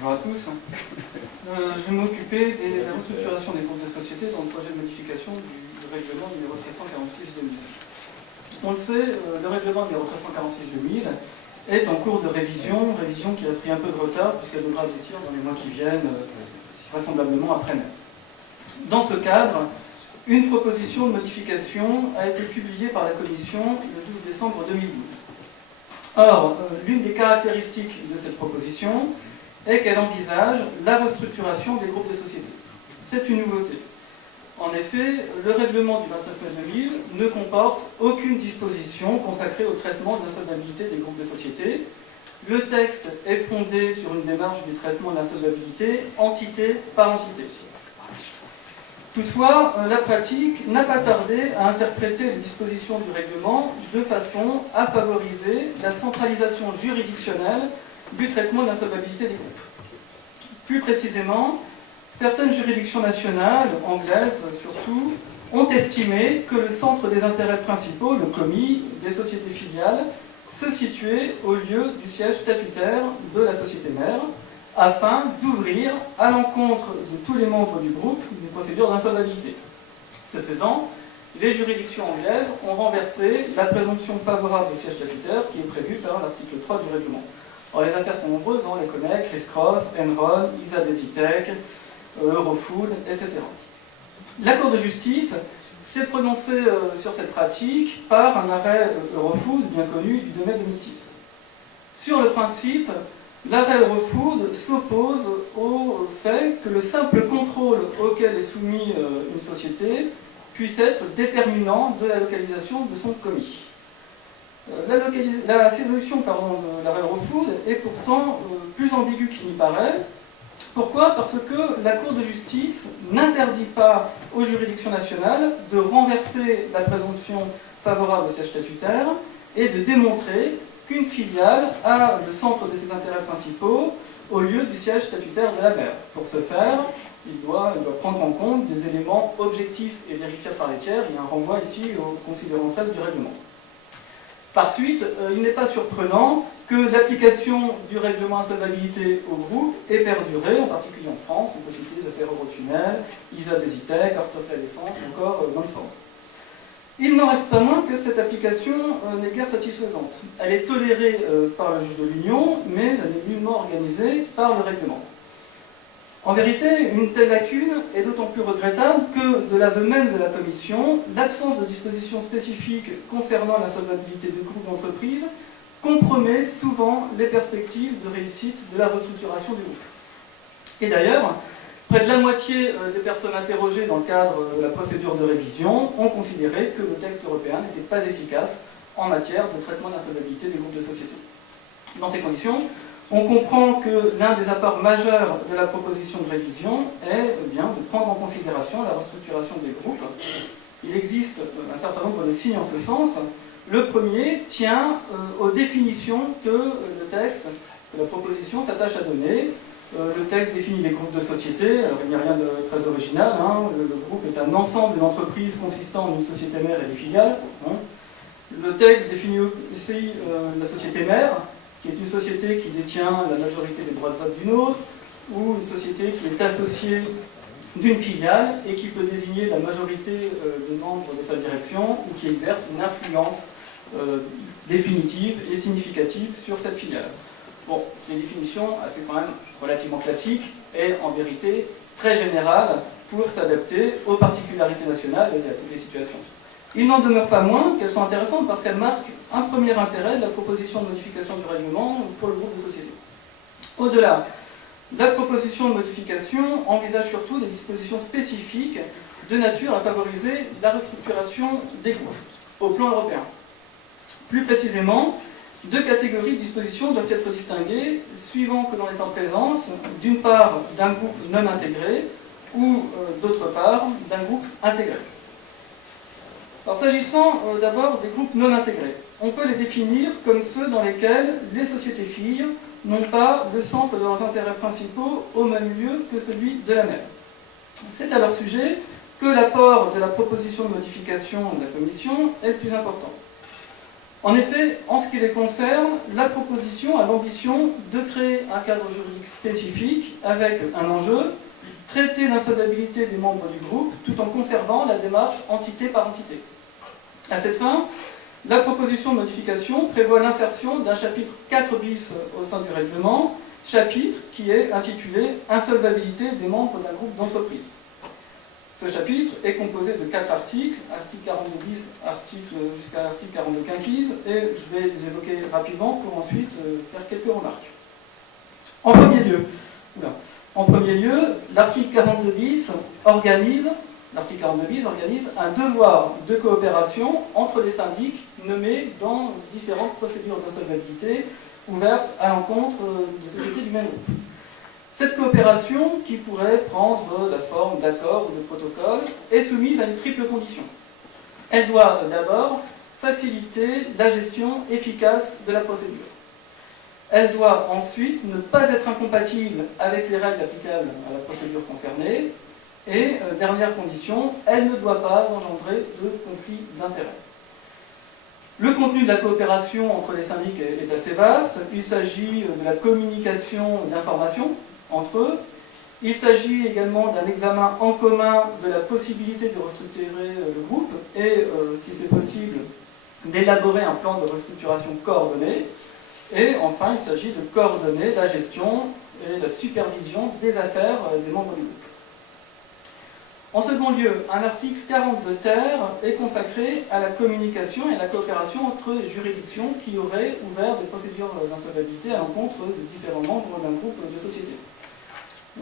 Bonjour à tous. Je vais m'occuper de la restructuration des groupes de sociétés dans le projet de modification du règlement numéro 1346-2000. On le sait, le règlement numéro 1346-2000 est en cours de révision qui a pris un peu de retard puisqu'elle devra aboutir dans les mois qui viennent, vraisemblablement après mai. Dans ce cadre, une proposition de modification a été publiée par la Commission le 12 décembre 2012. Or, l'une des caractéristiques de cette proposition est qu'elle envisage la restructuration des groupes de sociétés. C'est une nouveauté. En effet, le règlement du 29 mai 2000 ne comporte aucune disposition consacrée au traitement de l'insolvabilité des groupes de sociétés. Le texte est fondé sur une démarche du traitement de l'insolvabilité entité par entité. Toutefois, la pratique n'a pas tardé à interpréter les dispositions du règlement de façon à favoriser la centralisation juridictionnelle du traitement de l'insolvabilité des groupes. Plus précisément, certaines juridictions nationales, anglaises surtout, ont estimé que le centre des intérêts principaux, le COMI, des sociétés filiales, se situait au lieu du siège statutaire de la société mère, afin d'ouvrir à l'encontre de tous les membres du groupe une procédure d'insolvabilité. Ce faisant, les juridictions anglaises ont renversé la présomption favorable au siège statutaire qui est prévue par l'article 3 du règlement. Alors les affaires sont nombreuses, on les connaît, Criss Cross, Enron, ISA Desitec, Eurofood, etc. La Cour de justice s'est prononcée sur cette pratique par un arrêt Eurofood bien connu du 2 mai 2006. Sur le principe, l'arrêt Eurofood s'oppose au fait que le simple contrôle auquel est soumis une société puisse être déterminant de la localisation de son commis. La solution de l'arrêt Eurofood est pourtant plus ambiguë qu'il n'y paraît. Pourquoi ? Parce que la Cour de justice n'interdit pas aux juridictions nationales de renverser la présomption favorable au siège statutaire et de démontrer qu'une filiale a le centre de ses intérêts principaux au lieu du siège statutaire de la mère. Pour ce faire, il doit prendre en compte des éléments objectifs et vérifiables par les tiers. Il y a un renvoi ici au considérant 13 du règlement. Par suite, il n'est pas surprenant que l'application du règlement insolvabilité au groupe ait perduré, en particulier en France. On peut citer les affaires Eurotunnel, ISA Desitec, Artofel Défense, ou encore Monsanto. Il n'en reste pas moins que cette application n'est guère satisfaisante. Elle est tolérée par le juge de l'Union, mais elle n'est nullement organisée par le règlement. En vérité, une telle lacune est d'autant plus regrettable que, de l'aveu même de la Commission, l'absence de dispositions spécifiques concernant l'insolvabilité de groupes d'entreprises compromet souvent les perspectives de réussite de la restructuration du groupe. Et d'ailleurs, près de la moitié des personnes interrogées dans le cadre de la procédure de révision ont considéré que le texte européen n'était pas efficace en matière de traitement d'insolvabilité des groupes de sociétés. Dans ces conditions, on comprend que l'un des apports majeurs de la proposition de révision est bien de prendre en considération la restructuration des groupes. Il existe un certain nombre de signes en ce sens. Le premier tient aux définitions que le texte, que la proposition s'attache à donner. Le texte définit les groupes de sociétés, alors il n'y a rien de très original, hein. Le groupe est un ensemble d'entreprises consistant en une société mère et des filiales. Hein. Le texte définit aussi la société mère, qui est une société qui détient la majorité des droits de vote d'une autre, ou une société qui est associée d'une filiale et qui peut désigner la majorité des membres de sa direction ou qui exerce une influence définitive et significative sur cette filiale. Bon, c'est une définition assez quand même relativement classique et en vérité très générale pour s'adapter aux particularités nationales et à toutes les situations. Il n'en demeure pas moins qu'elles sont intéressantes parce qu'elles marquent un premier intérêt de la proposition de modification du règlement pour le groupe de sociétés. Au-delà, la proposition de modification envisage surtout des dispositions spécifiques de nature à favoriser la restructuration des groupes au plan européen. Plus précisément, deux catégories de dispositions doivent être distinguées suivant que l'on est en présence, d'une part, d'un groupe non intégré ou, d'autre part, d'un groupe intégré. Alors, s'agissant d'abord des groupes non intégrés, on peut les définir comme ceux dans lesquels les sociétés filles n'ont pas le centre de leurs intérêts principaux au même lieu que celui de la mère. C'est à leur sujet que l'apport de la proposition de modification de la Commission est le plus important. En effet, en ce qui les concerne, la proposition a l'ambition de créer un cadre juridique spécifique avec un enjeu, traiter l'insolvabilité des membres du groupe tout en conservant la démarche entité par entité. À cette fin, la proposition de modification prévoit l'insertion d'un chapitre 4 bis au sein du règlement, chapitre qui est intitulé « Insolvabilité des membres d'un groupe d'entreprise ». Ce chapitre est composé de 4 articles, article 42 bis, article jusqu'à l'article 42 quinquis, et je vais les évoquer rapidement pour ensuite faire quelques remarques. En premier lieu, l'article 42 bis organise un devoir de coopération entre les syndics nommés dans différentes procédures d'insolvabilité ouvertes à l'encontre de sociétés du même groupe. Cette coopération, qui pourrait prendre la forme d'accords ou de protocoles, est soumise à une triple condition. Elle doit d'abord faciliter la gestion efficace de la procédure. Elle doit ensuite ne pas être incompatible avec les règles applicables à la procédure concernée. Et, dernière condition, elle ne doit pas engendrer de conflit d'intérêts. Le contenu de la coopération entre les syndics est assez vaste. Il s'agit de la communication d'informations entre eux. Il s'agit également d'un examen en commun de la possibilité de restructurer le groupe et, si c'est possible, d'élaborer un plan de restructuration coordonné. Et enfin, il s'agit de coordonner la gestion et la supervision des affaires des membres du groupe. En second lieu, un article 42 ter est consacré à la communication et à la coopération entre les juridictions qui auraient ouvert des procédures d'insolvabilité à l'encontre de différents membres d'un groupe de sociétés.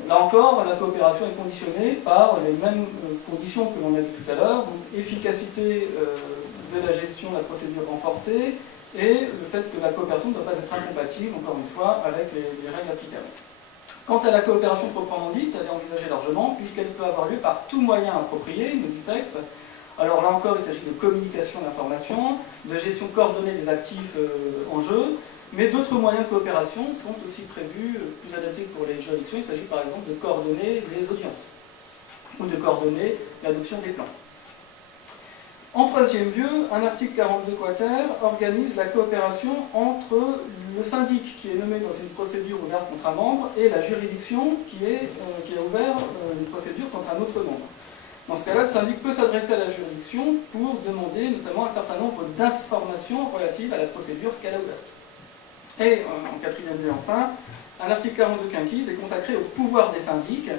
Là encore, la coopération est conditionnée par les mêmes conditions que l'on a vu tout à l'heure, donc efficacité de la gestion de la procédure renforcée et le fait que la coopération ne doit pas être incompatible, encore une fois, avec les règles applicables. Quant à la coopération proprement dite, elle est envisagée largement, puisqu'elle peut avoir lieu par tout moyen approprié, nous dit le texte. Alors là encore, il s'agit de communication d'informations, de gestion coordonnée des actifs en jeu, mais d'autres moyens de coopération sont aussi prévus, plus adaptés pour les juridictions. Il s'agit par exemple de coordonner les audiences, ou de coordonner l'adoption des plans. En troisième lieu, un article 42 quater organise la coopération entre le syndic qui est nommé dans une procédure ouverte contre un membre et la juridiction qui a ouvert une procédure contre un autre membre. Dans ce cas-là, le syndic peut s'adresser à la juridiction pour demander notamment un certain nombre d'informations relatives à la procédure qu'elle a ouverte. Et en quatrième lieu, enfin, un article 42 quinquis est consacré au pouvoir des syndics.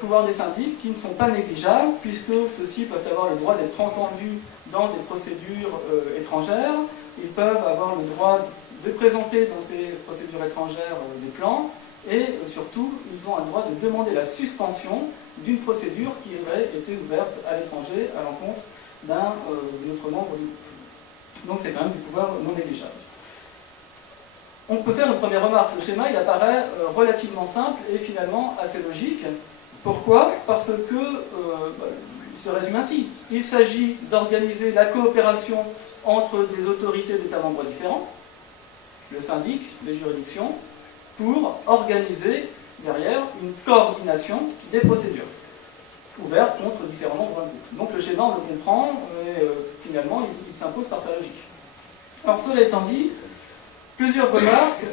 Pouvoir des syndics qui ne sont pas négligeables, puisque ceux-ci peuvent avoir le droit d'être entendus dans des procédures étrangères, ils peuvent avoir le droit de présenter dans ces procédures étrangères des plans, et surtout, ils ont un droit de demander la suspension d'une procédure qui aurait été ouverte à l'étranger à l'encontre d'un autre membre du groupe. Donc c'est quand même du pouvoir non négligeable. On peut faire une première remarque. Le schéma, il apparaît relativement simple et finalement assez logique. Pourquoi? Parce que, il se résume ainsi. Il s'agit d'organiser la coopération entre des autorités d'États membres différents, le syndic, les juridictions, pour organiser derrière une coordination des procédures ouvertes contre différents membres d'un groupe. Donc le schéma, on le comprend, et finalement, il s'impose par sa logique. Alors cela étant dit, plusieurs remarques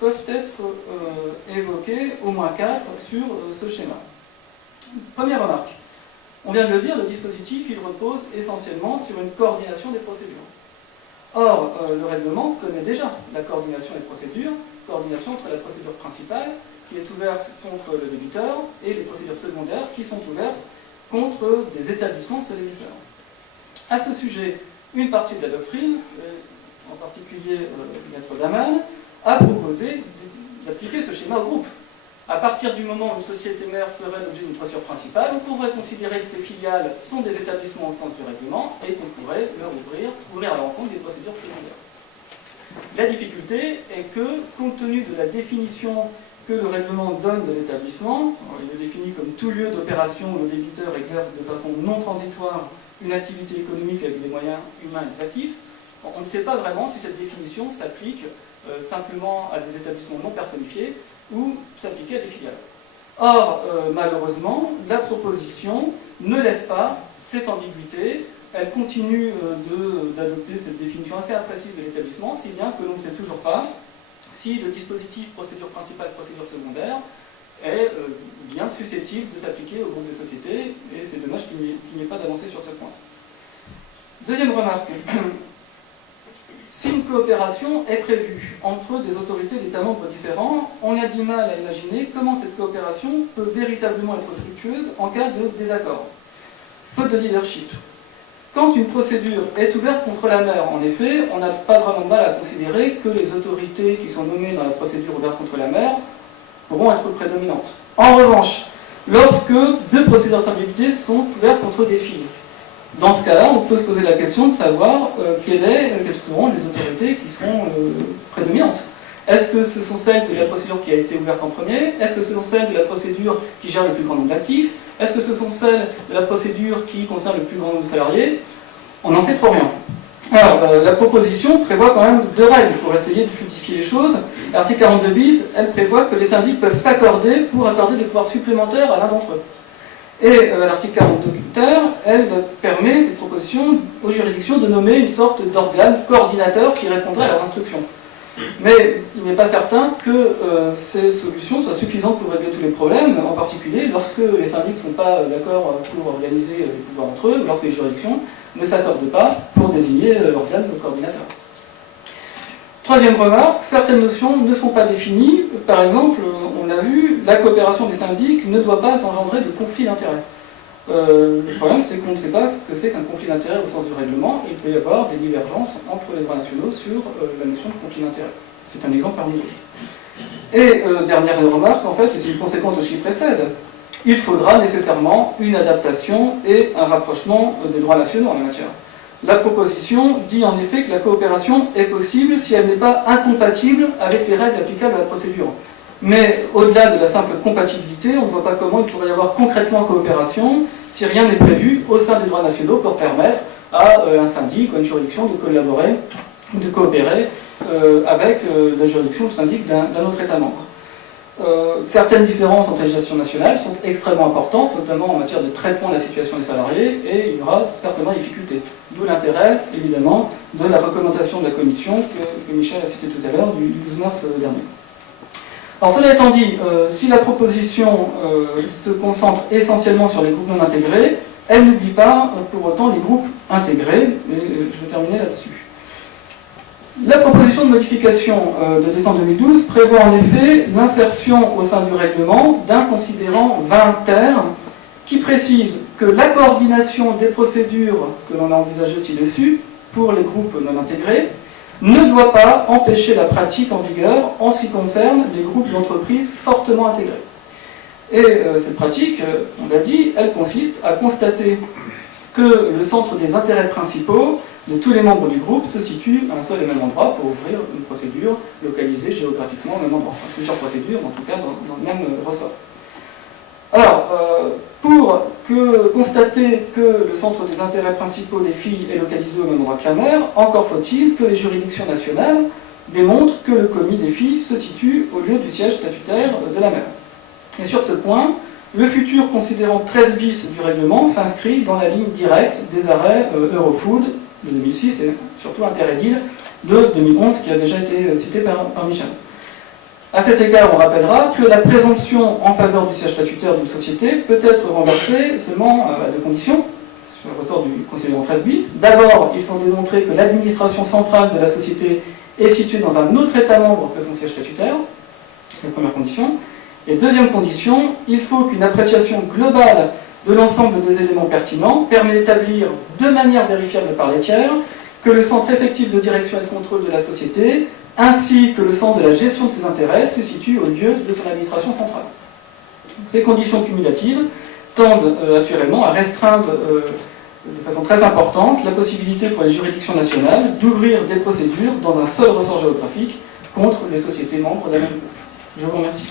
peuvent être évoquées, au moins 4, sur ce schéma. Première remarque. On vient de le dire, le dispositif, il repose essentiellement sur une coordination des procédures. Or, le règlement connaît déjà la coordination des procédures, coordination entre la procédure principale, qui est ouverte contre le débiteur, et les procédures secondaires, qui sont ouvertes contre des établissements de ce débiteur. À ce sujet, une partie de la doctrine, en particulier Maître Daman, a proposé d'appliquer ce schéma au groupe. À partir du moment où une société mère ferait l'objet d'une procédure principale, on pourrait considérer que ses filiales sont des établissements au sens du règlement et qu'on pourrait leur ouvrir à l'encontre des procédures secondaires. La difficulté est que, compte tenu de la définition que le règlement donne de l'établissement, il le définit comme tout lieu d'opération où le débiteur exerce de façon non transitoire une activité économique avec des moyens humains et des actifs, on ne sait pas vraiment si cette définition s'applique simplement à des établissements non personnifiés ou s'appliquer à des filiales. Or, malheureusement, la proposition ne lève pas cette ambiguïté elle continue d'adopter cette définition assez imprécise de l'établissement, si bien que l'on ne sait toujours pas si le dispositif procédure principale, procédure secondaire est bien susceptible de s'appliquer au groupe de sociétés, et c'est dommage qu'il n'y ait pas d'avancée sur ce point. Deuxième remarque. Si une coopération est prévue entre des autorités d'États membres différents, on a du mal à imaginer comment cette coopération peut véritablement être fructueuse en cas de désaccord. Faute de leadership. Quand une procédure est ouverte contre la mer, en effet, on n'a pas vraiment de mal à considérer que les autorités qui sont nommées dans la procédure ouverte contre la mer pourront être prédominantes. En revanche, lorsque deux procédures d'inviolabilité sont ouvertes contre des filles, dans ce cas-là, on peut se poser la question de savoir quelles seront les autorités qui seront prédominantes. Est-ce que ce sont celles de la procédure qui a été ouverte en premier? Est-ce que ce sont celles de la procédure qui gère le plus grand nombre d'actifs? Est-ce que ce sont celles de la procédure qui concerne le plus grand nombre de salariés? On n'en sait trop rien. Alors, la proposition prévoit quand même deux règles pour essayer de fluidifier les choses. L'article 42 bis, elle prévoit que les syndics peuvent s'accorder pour accorder des pouvoirs supplémentaires à l'un d'entre eux. Et l'article 42 quater, elle permet, cette proposition, aux juridictions de nommer une sorte d'organe coordinateur qui répondrait à leurs instructions. Mais il n'est pas certain que ces solutions soient suffisantes pour régler tous les problèmes, en particulier lorsque les syndics ne sont pas d'accord pour organiser les pouvoirs entre eux, ou lorsque les juridictions ne s'accordent pas pour désigner l'organe coordinateur. Troisième remarque, certaines notions ne sont pas définies. Par exemple, on a vu, la coopération des syndics ne doit pas engendrer de conflit d'intérêts. Le problème, c'est qu'on ne sait pas ce que c'est qu'un conflit d'intérêts au sens du règlement, et il peut y avoir des divergences entre les droits nationaux sur la notion de conflit d'intérêts. C'est un exemple parmi d'autres. Et dernière remarque, en fait, et c'est une conséquence de ce qui précède, il faudra nécessairement une adaptation et un rapprochement des droits nationaux en la matière. La proposition dit en effet que la coopération est possible si elle n'est pas incompatible avec les règles applicables à la procédure. Mais au-delà de la simple compatibilité, on ne voit pas comment il pourrait y avoir concrètement coopération si rien n'est prévu au sein des droits nationaux pour permettre à un syndic ou à une juridiction de collaborer ou de coopérer avec la juridiction ou le syndic d'un autre État membre. Certaines différences entre les législations nationales sont extrêmement importantes, notamment en matière de traitement de la situation des salariés, et il y aura certainement difficultés. D'où l'intérêt, évidemment, de la recommandation de la Commission que Michel a citée tout à l'heure, du 12 mars dernier. Alors cela étant dit, si la proposition se concentre essentiellement sur les groupes non intégrés, elle n'oublie pas pour autant les groupes intégrés, et je vais terminer là-dessus. La proposition de modification de décembre 2012 prévoit en effet l'insertion au sein du règlement d'un considérant 20 termes qui précise que la coordination des procédures que l'on a envisagées ci-dessus pour les groupes non intégrés ne doit pas empêcher la pratique en vigueur en ce qui concerne les groupes d'entreprises fortement intégrés. Et cette pratique, on l'a dit, elle consiste à constater que le centre des intérêts principaux de tous les membres du groupe se situe à un seul et même endroit pour ouvrir une procédure localisée géographiquement au même endroit. Enfin, plusieurs procédures, en tout cas dans le même ressort. Alors, pour constater que le centre des intérêts principaux des filles est localisé au même endroit que la mère, encore faut-il que les juridictions nationales démontrent que le commis des filles se situe au lieu du siège statutaire de la mère. Et sur ce point, le futur considérant 13 bis du règlement s'inscrit dans la ligne directe des arrêts Eurofood de 2006 et surtout Interedil de 2011 qui a déjà été cité par Michel. À cet égard, on rappellera que la présomption en faveur du siège statutaire d'une société peut être renversée seulement à deux conditions, sur le ressort du considérant 13 bis. D'abord, il faut démontrer que l'administration centrale de la société est située dans un autre État membre que son siège statutaire, c'est la première condition. Et deuxième condition, il faut qu'une appréciation globale de l'ensemble des éléments pertinents permet d'établir de manière vérifiable par les tiers que le centre effectif de direction et de contrôle de la société ainsi que le centre de la gestion de ses intérêts se situe au lieu de son administration centrale. Ces conditions cumulatives tendent assurément à restreindre de façon très importante la possibilité pour les juridictions nationales d'ouvrir des procédures dans un seul ressort géographique contre les sociétés membres d'un même groupe. Je vous remercie.